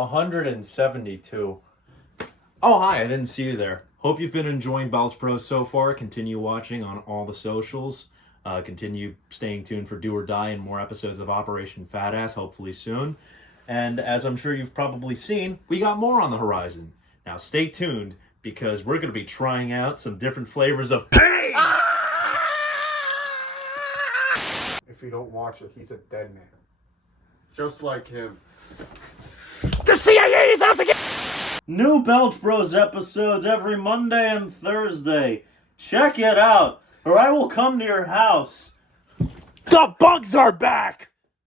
172. Oh, hi, I didn't see you there. Hope you've been enjoying Belch Bros so far. Continue watching on all the socials. Continue staying tuned for Do or Die and more episodes of Operation Fat Ass, hopefully soon. And as I'm sure you've probably seen, we got more on the horizon. Now stay tuned, because we're going to be trying out some different flavors of pain! If you don't watch it, he's a dead man. Just like him. The CIA is out to get... New Belch Bros episodes every Monday and Thursday. Check it out, or I will come to your house. The bugs are back!